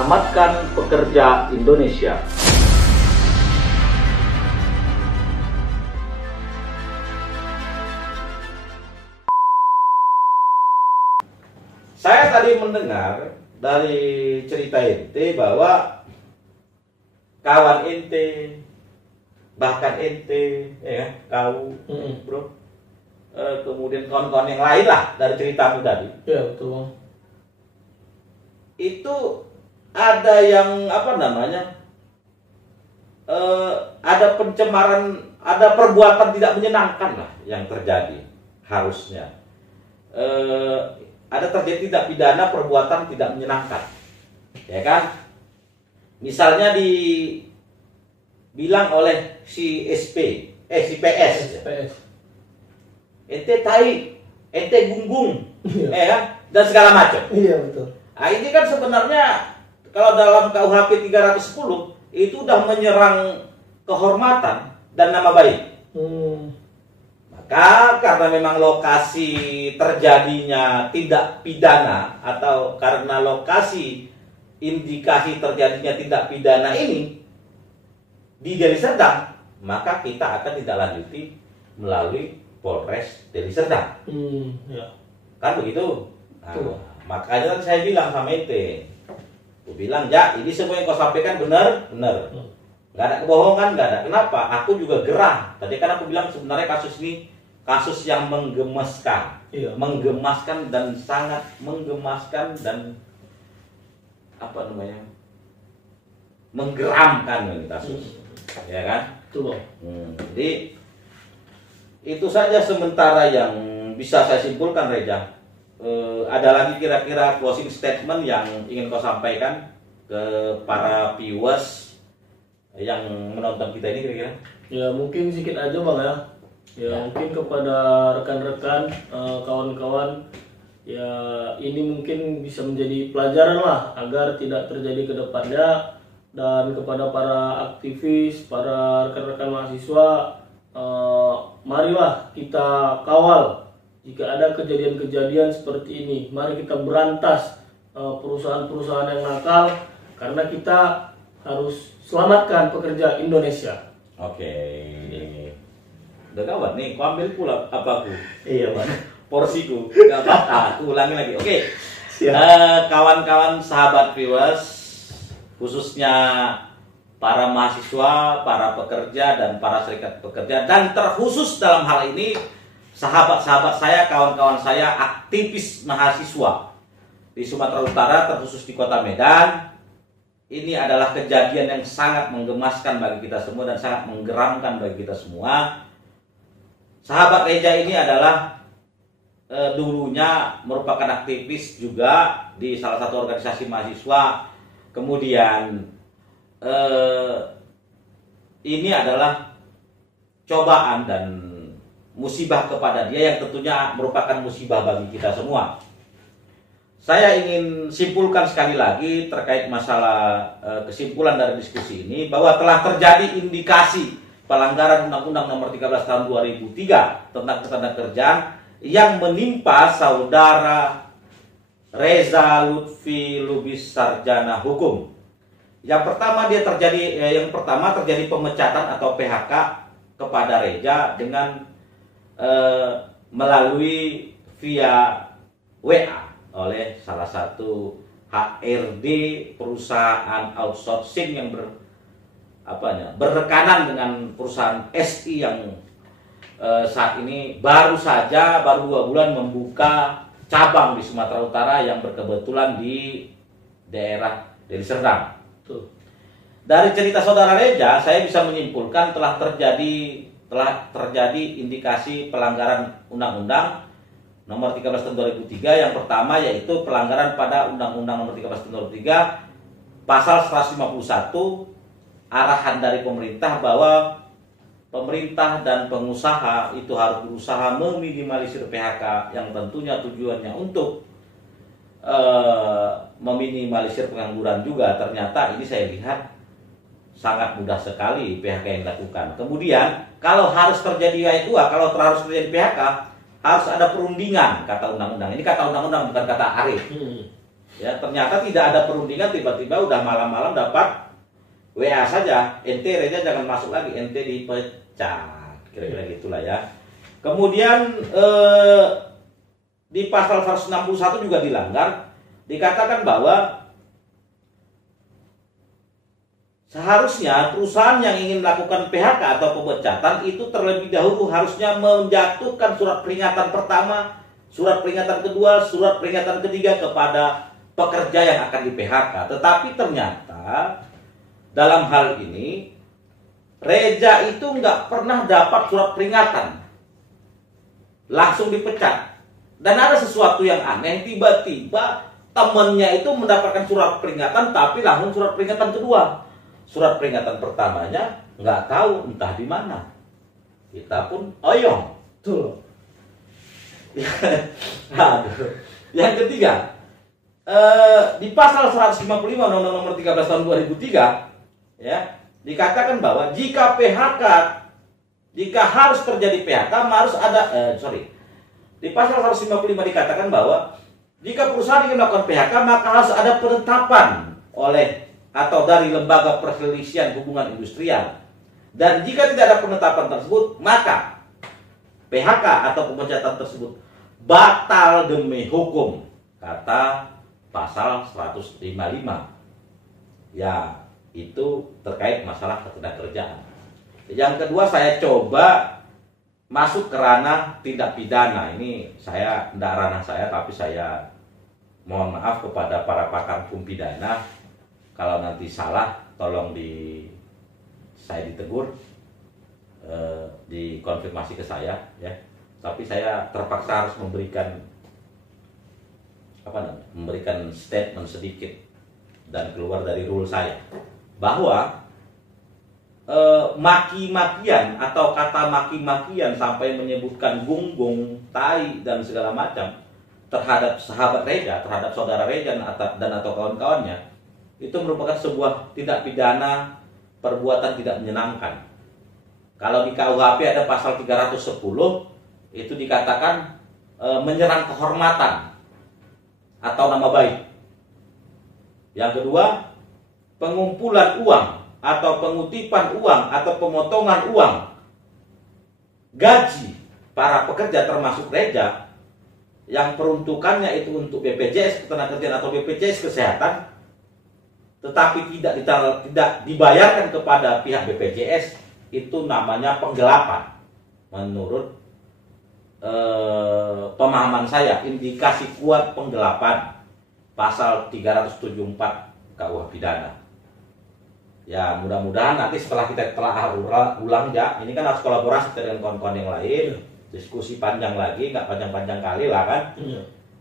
Selamatkan pekerja Indonesia. Saya tadi mendengar dari cerita ente bahwa kawan ente, bahkan ente, ya kau, bro, kemudian kawan-kawan yang lain lah dari ceritamu tadi. Iya betul bang. Itu ada yang apa namanya? Ada pencemaran, ada perbuatan tidak menyenangkan lah yang terjadi harusnya. Ada terjadi tidak pidana perbuatan tidak menyenangkan, ya kan? Misalnya dibilang oleh si si PS, ente tai, ente gunggung, ya kan? Dan segala macam. Iya betul. Nah, ini kan sebenarnya kalau dalam KUHP 310 itu udah menyerang kehormatan dan nama baik. Maka karena memang lokasi terjadinya tindak pidana atau karena lokasi indikasi terjadinya tindak pidana ini di Deli Serdang, maka kita akan tidak lanjuti melalui Polres Deli Serdang. Ya. Kan begitu? Nah, makanya kan saya bilang sama ente, aku bilang, ya ini semua yang kau sampaikan benar, nggak ada kebohongan, nggak ada. Kenapa? Aku juga gerah. Tadi kan aku bilang sebenarnya kasus ini kasus yang menggemaskan, menggemaskan dan sangat menggemaskan dan apa namanya, menggeramkan ini kasus, ya kan? Betul bang. Jadi itu saja sementara yang bisa saya simpulkan, Reza. Ada lagi kira-kira closing statement yang ingin kau sampaikan ke para viewers yang menonton kita ini kira-kira? Ya mungkin sedikit aja bang ya. Ya mungkin kepada rekan-rekan, kawan-kawan, ya ini mungkin bisa menjadi pelajaran lah agar tidak terjadi ke depannya. Dan kepada para aktivis, para rekan-rekan mahasiswa, marilah kita kawal. Jika ada kejadian-kejadian seperti ini, mari kita berantas perusahaan-perusahaan yang nakal, karena kita harus selamatkan pekerja Indonesia. Oke. Udah kawan nih, kau ambil pula apa aku? Iya Pak. Porsiku, nggak apa-apa, aku ulangi lagi. Oke. Kawan-kawan sahabat viewers, khususnya para mahasiswa, para pekerja dan para serikat pekerja, dan terkhusus dalam hal ini sahabat-sahabat saya, kawan-kawan saya, aktivis mahasiswa di Sumatera Utara, terkhusus di Kota Medan. Ini adalah kejadian yang sangat menggemaskan bagi kita semua dan sangat menggeramkan bagi kita semua. Sahabat Reza ini adalah dulunya merupakan aktivis juga di salah satu organisasi mahasiswa. Kemudian ini adalah cobaan dan musibah kepada dia yang tentunya merupakan musibah bagi kita semua. Saya ingin simpulkan sekali lagi terkait masalah kesimpulan dari diskusi ini bahwa telah terjadi indikasi pelanggaran Undang-Undang Nomor 13 Tahun 2003 tentang Ketenagakerjaan yang menimpa saudara Reza Lutfi Lubis Sarjana Hukum. Yang pertama terjadi pemecatan atau PHK kepada Reza dengan melalui via WA oleh salah satu HRD perusahaan outsourcing yang berrekanan dengan perusahaan SI yang saat ini baru 2 bulan membuka cabang di Sumatera Utara yang berkebetulan di daerah Deli Serdang. Dari cerita saudara Reza, saya bisa menyimpulkan telah terjadi indikasi pelanggaran Undang-Undang Nomor 13 Tahun 2003. Yang pertama yaitu pelanggaran pada Undang-Undang Nomor 13 Tahun 2003 pasal 151, arahan dari pemerintah bahwa pemerintah dan pengusaha itu harus berusaha meminimalisir PHK yang tentunya tujuannya untuk meminimalisir pengangguran juga. Ternyata ini saya lihat sangat mudah sekali PHK yang dilakukan. Kemudian kalau harus terjadi kalau harus terjadi PHK harus ada perundingan, kata undang-undang. Ini kata undang-undang bukan kata Arif. Ya, ternyata tidak ada perundingan, tiba-tiba udah malam-malam dapat WA saja, ente Reja jangan masuk lagi, ente dipecat, kira-kira gitulah ya. Kemudian di pasal 161 juga dilanggar, dikatakan bahwa seharusnya perusahaan yang ingin melakukan PHK atau pemecatan itu terlebih dahulu harusnya menjatuhkan surat peringatan pertama, surat peringatan kedua, surat peringatan ketiga kepada pekerja yang akan di PHK. Tetapi ternyata dalam hal ini Reja itu nggak pernah dapat surat peringatan, langsung dipecat. Dan ada sesuatu yang aneh, tiba-tiba temennya itu mendapatkan surat peringatan, tapi langsung surat peringatan kedua. Surat peringatan pertamanya nggak tahu entah di mana. Kita pun oyong tuh. Aduh. Yang ketiga, di pasal 155 Undang-Undang Nomor 13 Tahun 2003 ya, dikatakan bahwa jika harus terjadi PHK harus ada di pasal 155 dikatakan bahwa jika perusahaan ingin melakukan PHK maka harus ada penetapan oleh atau dari lembaga perselisihan hubungan industrial, dan jika tidak ada penetapan tersebut maka PHK atau pemecatan tersebut batal demi hukum, kata pasal 155. Ya, itu terkait masalah ketenagakerjaan. Yang kedua, saya coba masuk ke ranah tindak pidana. Ini saya tidak ranah saya, tapi saya mohon maaf kepada para pakar hukum pidana kalau nanti salah, tolong saya ditegur, dikonfirmasi ke saya ya. Tapi saya terpaksa harus memberikan statement sedikit dan keluar dari rule saya bahwa maki-makian atau kata maki-makian sampai menyebutkan gung-gung, tai dan segala macam terhadap sahabat Reja, terhadap saudara Reja dan atau kawan-kawannya, itu merupakan sebuah tindak pidana perbuatan tidak menyenangkan. Kalau di KUHP ada pasal 310 itu dikatakan menyerang kehormatan atau nama baik. Yang kedua, pengumpulan uang atau pengutipan uang atau pemotongan uang gaji para pekerja termasuk Reja yang peruntukannya itu untuk BPJS Ketenagakerjaan atau BPJS Kesehatan, tetapi tidak dibayarkan kepada pihak BPJS, itu namanya penggelapan. Menurut pemahaman saya, indikasi kuat penggelapan pasal 374 KUH pidana. Ya, mudah-mudahan nanti setelah kita telah ulang ya, ini kan harus kolaborasi dengan kawan-kawan yang lain, diskusi panjang lagi, nggak panjang-panjang kali lah kan,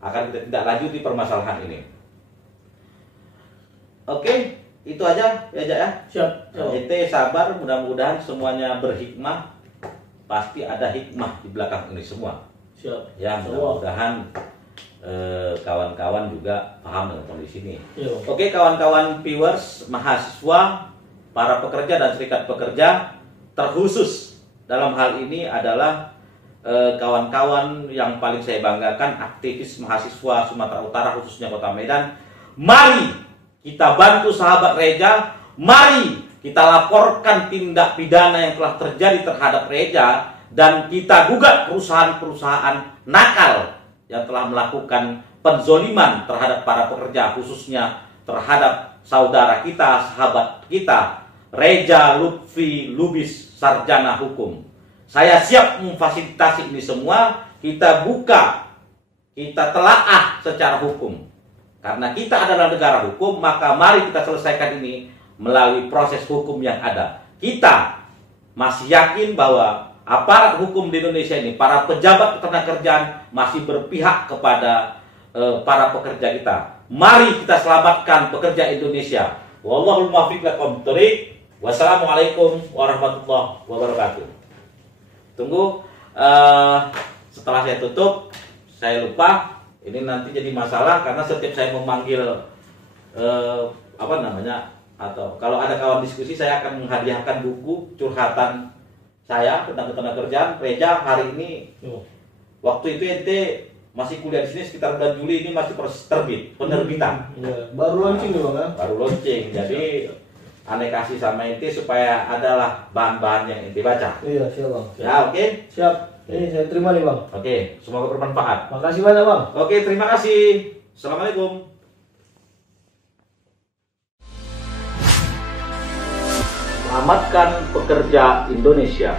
akan kita tidak lanjuti permasalahan ini. Oke, itu aja ya Jak ya. Siap. Ente sabar, mudah-mudahan semuanya berhikmah. Pasti ada hikmah di belakang ini semua. Siap. Ya, mudah-mudahan kawan-kawan juga paham dengan kondisi ini. Oke, kawan-kawan viewers, mahasiswa, para pekerja dan serikat pekerja, terkhusus dalam hal ini adalah kawan-kawan yang paling saya banggakan, aktivis mahasiswa Sumatera Utara khususnya Kota Medan. Mari kita bantu sahabat Reja, mari kita laporkan tindak pidana yang telah terjadi terhadap Reja, dan kita gugat perusahaan-perusahaan nakal yang telah melakukan penzoliman terhadap para pekerja, khususnya terhadap saudara kita, sahabat kita, Reja Lutfi Lubis, sarjana hukum. Saya siap memfasilitasi ini semua, kita buka, kita telaah secara hukum. Karena kita adalah negara hukum, maka mari kita selesaikan ini melalui proses hukum yang ada. Kita masih yakin bahwa aparat hukum di Indonesia ini, para pejabat ketenagakerjaan masih berpihak kepada para pekerja kita. Mari kita selamatkan pekerja Indonesia. Wallahul muwaffiq lakum thoriq. Wassalamualaikum warahmatullahi wabarakatuh. Tunggu, setelah saya tutup, saya lupa. Ini nanti jadi masalah karena setiap saya memanggil atau kalau ada kawan diskusi, saya akan menghadiahkan buku curhatan saya tentang ketenagakerjaan Reja hari ini. Waktu itu ente masih kuliah di sini sekitar bulan Juli ini masih proses terbit, penerbitan. Iya, baru launching nih Bang ya. Baru launching. Jadi aneh kasih sama inti supaya adalah bahan-bahan yang inti baca. Iya, siap Bang. Siap. Ya, oke. Siap. Ini saya terima nih Bang. Oke, semoga bermanfaat. Makasih banyak Bang. Oke, terima kasih. Assalamualaikum. Selamatkan pekerja Indonesia.